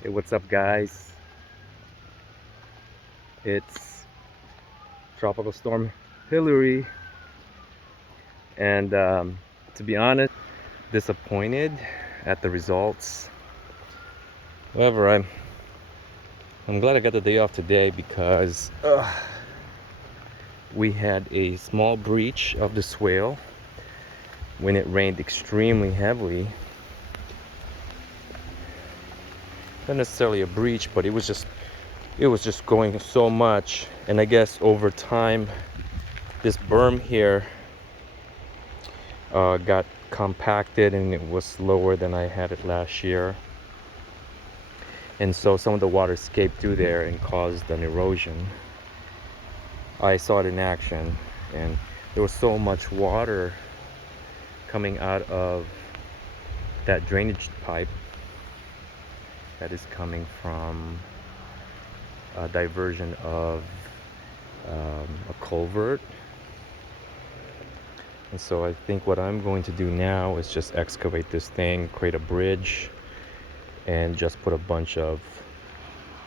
Hey, what's up, guys? It's Tropical Storm Hilary, and to be honest, disappointed at the results. However, I'm glad I got the day off today because we had a small breach of the swale when it rained extremely heavily. Not necessarily a breach, but it was just going so much, and I guess over time, this berm here got compacted and it was lower than I had it last year. And so some of the water escaped through there and caused an erosion. I saw it in action, and there was so much water coming out of that drainage pipe that is coming from a diversion of a culvert. And so I think what I'm going to do now is just excavate this thing, create a bridge, and just put a bunch of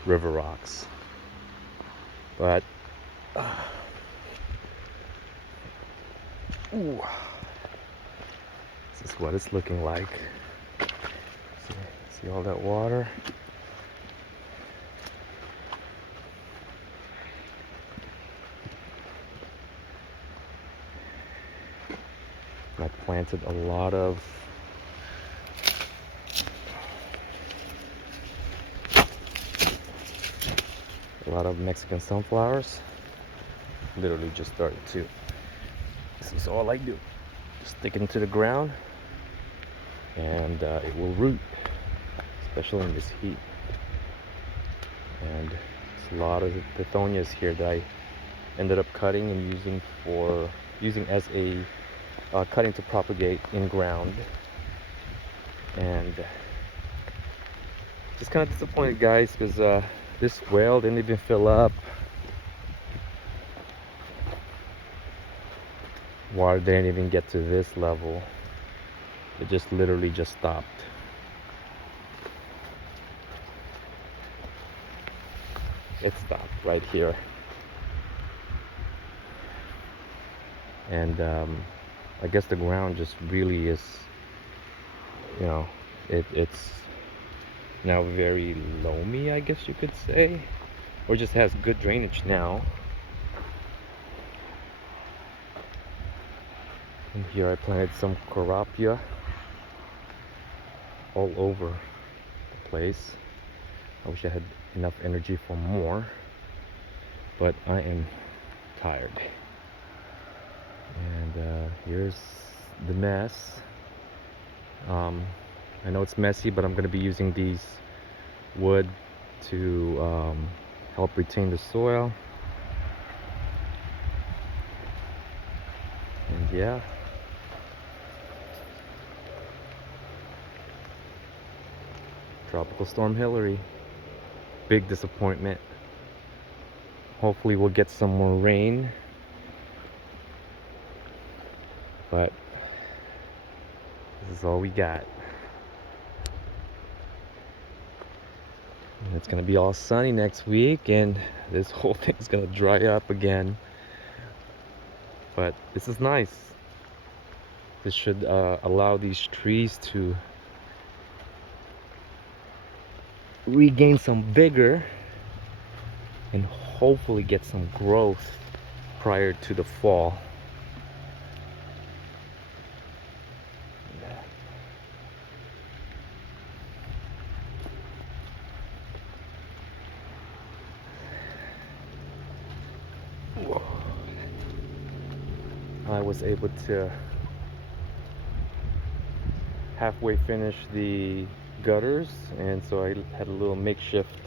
river rocks. But ooh, this is what it's looking like. See all that water? I planted a lot of Mexican sunflowers. Literally just started to. This is all I do. Just stick it into the ground, and it will root, especially in this heat. And there's a lot of Tithonias here that I ended up cutting and using as a cutting to propagate in ground. And just kind of disappointed, guys, because this well didn't even fill up. Water didn't even get to this level. It just literally just stopped. It stopped right here. And I guess the ground just really is, you know, it's now very loamy, I guess you could say, or just has good drainage now. And here I planted some corapia all over the place. I wish I had enough energy for more, but I am tired. And here's the mess. I know it's messy, but I'm going to be using these wood to help retain the soil. And yeah, Tropical Storm Hilary. Big disappointment. Hopefully we'll get some more rain. But this is all we got. And it's gonna be all sunny next week, and this whole thing's gonna dry up again. But this is nice. This should allow these trees to regain some vigor and hopefully get some growth prior to the fall. Whoa. I was able to halfway finish the gutters, and so I had a little makeshift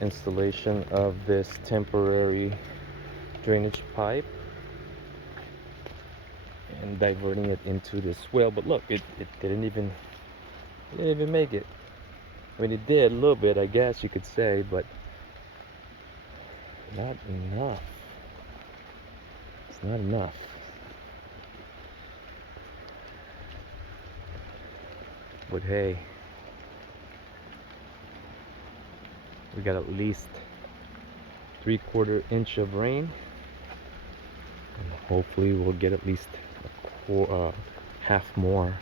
installation of this temporary drainage pipe and diverting it into this well. But look, it didn't even make it. I mean, it did a little bit, I guess you could say, but not enough. It's not enough. But hey, We got at least 3/4 inch of rain, and hopefully we'll get at least half more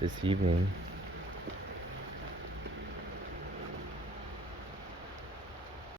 this evening.